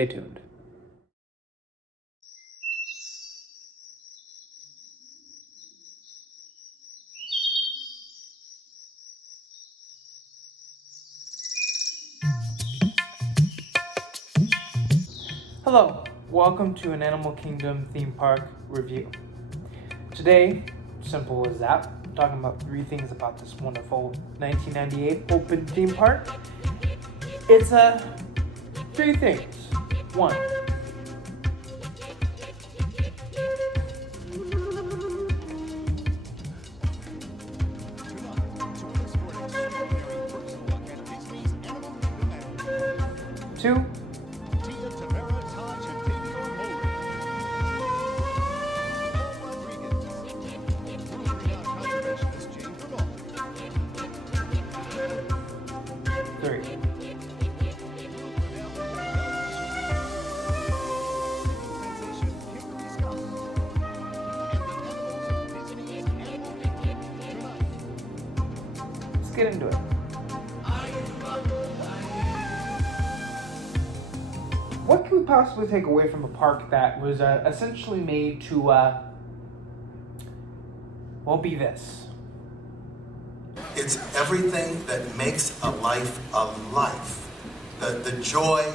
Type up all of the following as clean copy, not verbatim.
Stay tuned. Hello, welcome to an Animal Kingdom theme park review. Today, simple as that, I'm talking about 3 things about this wonderful 1998 open theme park. It's 3 things. 1, two, three. Let's get into it. What can we possibly take away from a park that was essentially made to, be this? It's everything that makes a life a life. The joy,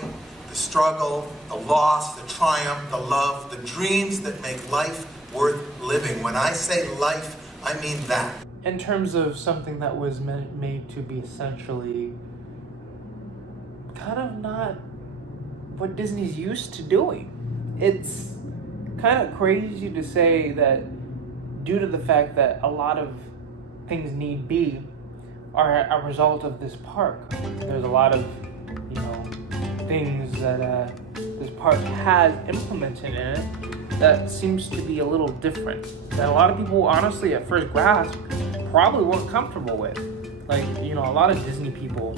the struggle, the loss, the triumph, the love, the dreams that make life worth living. When I say life, I mean that. In terms of something that was made to be essentially kind of not what Disney's used to doing. It's kind of crazy to say that due to the fact that a lot of things need be are a result of this park. There's a lot of, things that this park has implemented in it that seems to be a little different. That a lot of people, honestly, at first grasp, probably weren't comfortable with. Like, a lot of Disney people,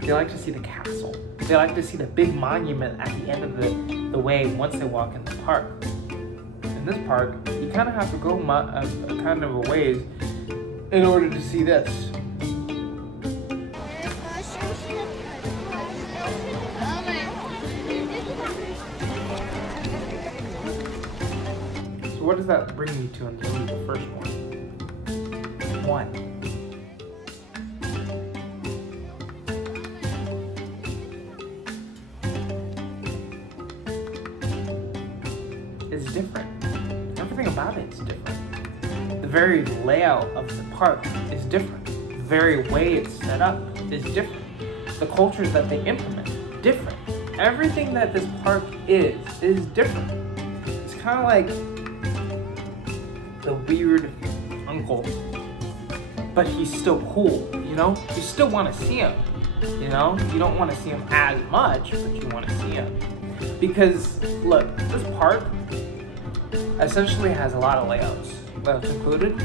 they like to see the castle. They like to see the big monument at the end of the way once they walk in the park. In this park, you kind of have to go kind of a ways in order to see this. So what does that bring me to in the first one? 1. It's different. Everything about it is different. The very layout of the park is different. The very way it's set up is different. The cultures that they implement, different. Everything that this park is different. It's kind of like the weird uncle, but he's still cool, You still want to see him, You don't want to see him as much, but you want to see him. Because, look, this park essentially has a lot of layouts included.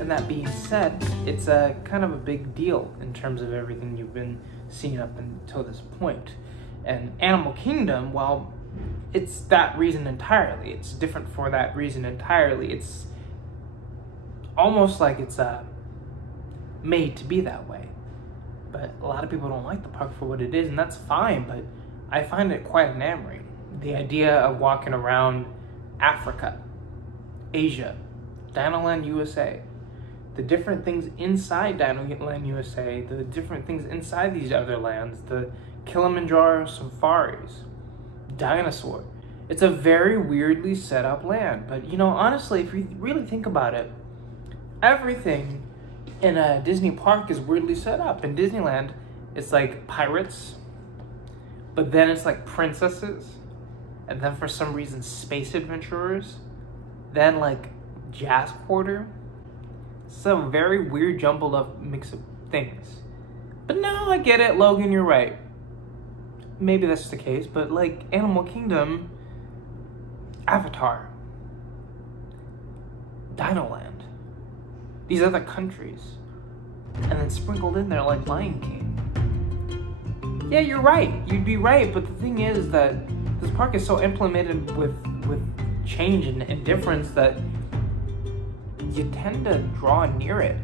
And that being said, it's a kind of a big deal in terms of everything you've been seeing up until this point. And Animal Kingdom, well, it's that reason entirely. It's different for that reason entirely. It's almost like it's made to be that way. But a lot of people don't like the park for what it is, and that's fine, but I find it quite enamoring. The idea of walking around Africa, Asia, Dinoland USA, the different things inside Dinoland USA, the different things inside these other lands, the Kilimanjaro safaris, dinosaur. It's a very weirdly set up land, but honestly, if you really think about it, everything in a Disney park is weirdly set up. In Disneyland, it's like pirates, but then it's like princesses, and then for some reason space adventurers, then like jazz quarter. It's a very weird jumbled up mix of things. But no, I get it, Logan, you're right. Maybe that's the case, but like Animal Kingdom, Avatar, Dinoland, these other countries, and then sprinkled in there like Lion King. Yeah, you're right. You'd be right, but the thing is that this park is so implemented with change and difference that you tend to draw near it.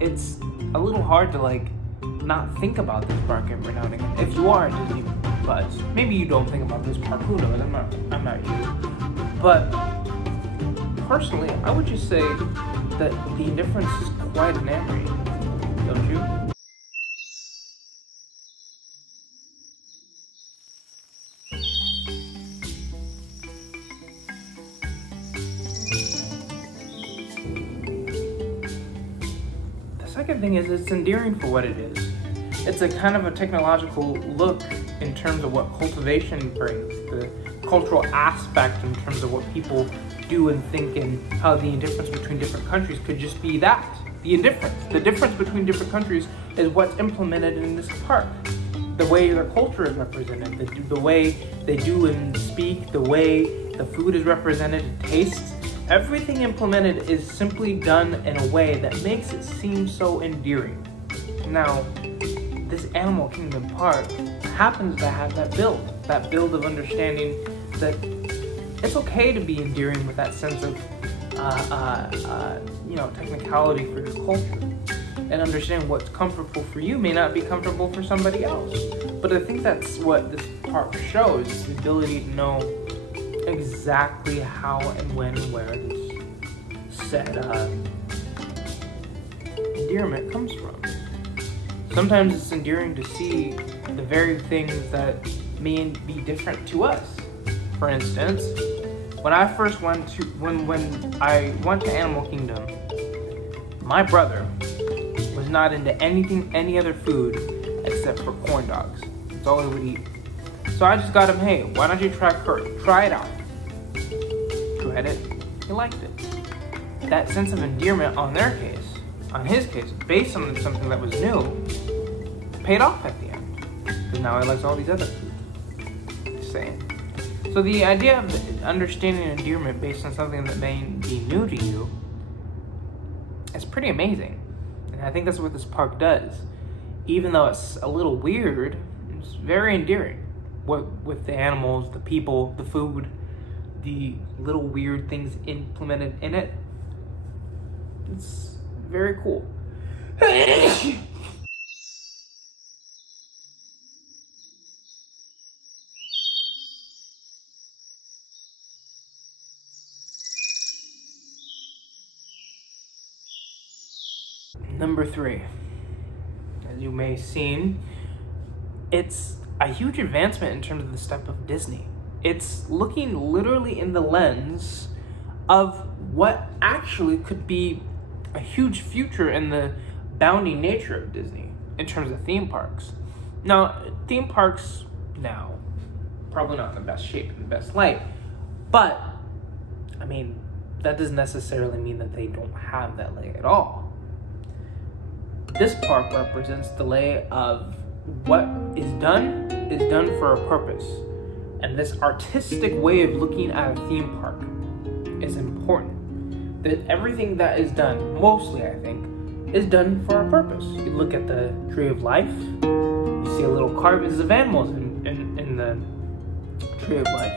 It's a little hard to like not think about this park every now and again. If you are a Disney buzz, maybe you don't think about this park. Who knows? I'm not you. But personally, I would just say that the indifference is quite enamoring, don't you? The second thing is it's endearing for what it is. It's a kind of a technological look in terms of what cultivation brings, the cultural aspect in terms of what people do and think, and how the indifference between different countries could just be that. The indifference. The difference between different countries is what's implemented in this park. The way their culture is represented, the way they do and speak, the way the food is represented, it tastes. Everything implemented is simply done in a way that makes it seem so endearing. Now, this Animal Kingdom park happens to have that build of understanding that it's okay to be endearing with that sense of, technicality for your culture. And understand what's comfortable for you may not be comfortable for somebody else. But I think that's what this park shows, is the ability to know exactly how and when and where this said endearment comes from. Sometimes it's endearing to see the very things that may be different to us. For instance, when I first went to when I went to Animal Kingdom, my brother was not into any other food except for corn dogs. That's all he would eat. So I just got him, hey, why don't you try curry? Try it out. Tried it. He liked it. That sense of endearment on his case, based on something that was new, paid off at the end. Because now he likes all these other foods. Just saying. So the idea of understanding endearment based on something that may be new to you is pretty amazing. And I think that's what this park does. Even though it's a little weird, it's very endearing. With the animals, the people, the food, the little weird things implemented in it. It's very cool. Number 3, as you may have seen, it's a huge advancement in terms of the step of Disney. It's looking literally in the lens of what actually could be a huge future in the bounding nature of Disney in terms of theme parks. Now, theme parks now, probably not in the best shape, in the best light, but, I mean, that doesn't necessarily mean that they don't have that lay at all. This park represents the lay of what is done for a purpose. And this artistic way of looking at a theme park is important. That everything that is done, mostly I think, is done for a purpose. You look at the Tree of Life, you see a little carvings of animals in the Tree of Life.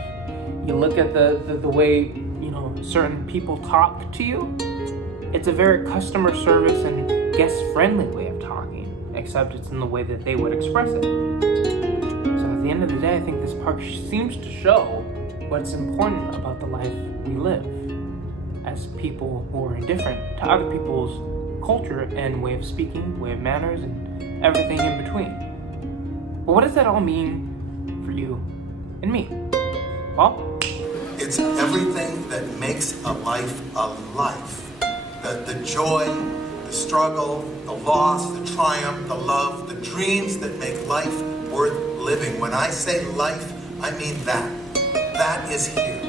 You look at the way, certain people talk to you. It's a very customer service and guest-friendly way of talking, except it's in the way that they would express it. So at the end of the day, I think this park seems to show what's important about the life we live as people who are indifferent to other people's culture and way of speaking, way of manners, and everything in between. But what does that all mean for you and me? Well, it's everything that makes a life a life. The joy, the struggle, the loss, the triumph, the love, the dreams that make life worth living. When I say life, I mean that. that is here.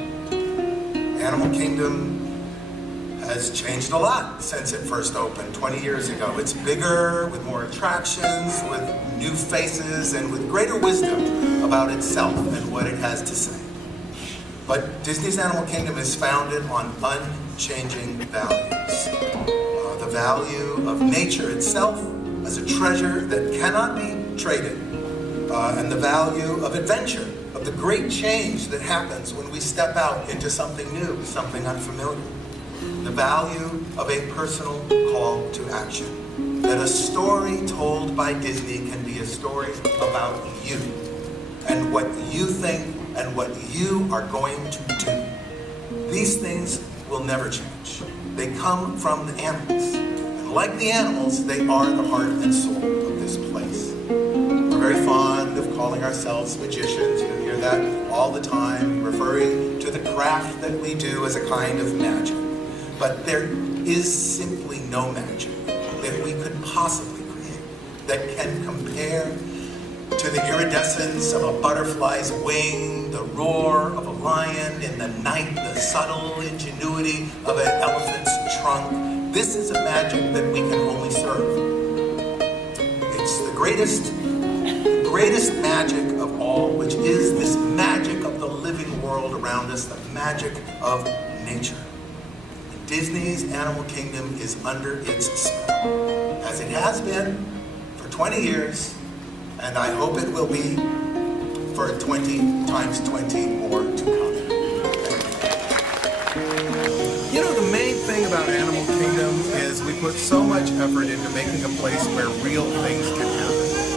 Animal Kingdom has changed a lot since it first opened 20 years ago. It's bigger, with more attractions, with new faces, and with greater wisdom about itself and what it has to say. But Disney's Animal Kingdom is founded on unchanging values. The value of nature itself as a treasure that cannot be traded, and the value of adventure, of the great change that happens when we step out into something new, something unfamiliar. The value of a personal call to action. That a story told by Disney can be a story about you, and what you think, and what you are going to do. These things will never change. They come from the animals. And like the animals, they are the heart and soul of this place. We're very fond of calling ourselves magicians. You hear that all the time, referring to the craft that we do as a kind of magic. But there is simply no magic that we could possibly create that can compare to the iridescence of a butterfly's wing, the roar of a lion in the night, the subtle ingenuity of an elephant's trunk. This is a magic that we can only serve. It's the greatest magic of all, which is this magic of the living world around us, the magic of nature. Disney's Animal Kingdom is under its spell, as it has been for 20 years, and I hope it will be for 20 times 20 more to come. You know, the main thing about Animal Kingdom is we put so much effort into making a place where real things can happen.